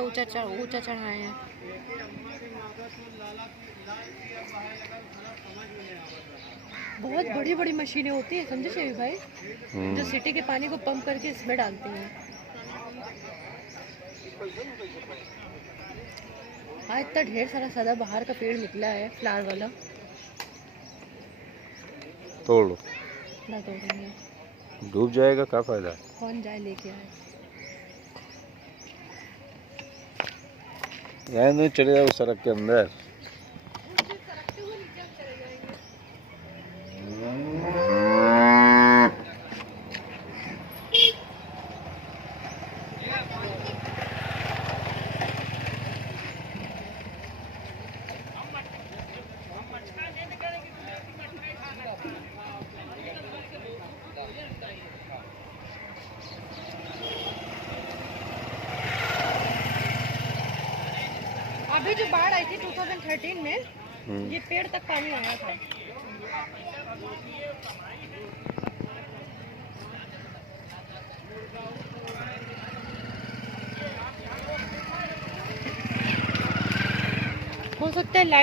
ऊंचा ऊंचा चढ़ाए हैं। बहुत बड़ी बड़ी मशीनें होती है समझे शेवी भाई, जो सिटी के पानी को पंप करके इसमें डालती हैं। हाँ, इतना ढेर सारा सदाबहार का पेड़ निकला है फ्लावर वाला। तोड़ लो। ना तोड़ेंगे, डूब जाएगा, क्या फायदा। कौन जाए लेके आए। यहाँ नहीं चले जाओ सड़क के अंदर। अभी जो बाढ़ आई थी 2013 में, ये पेड़ तक पानी आया था। हो सकता है लाइट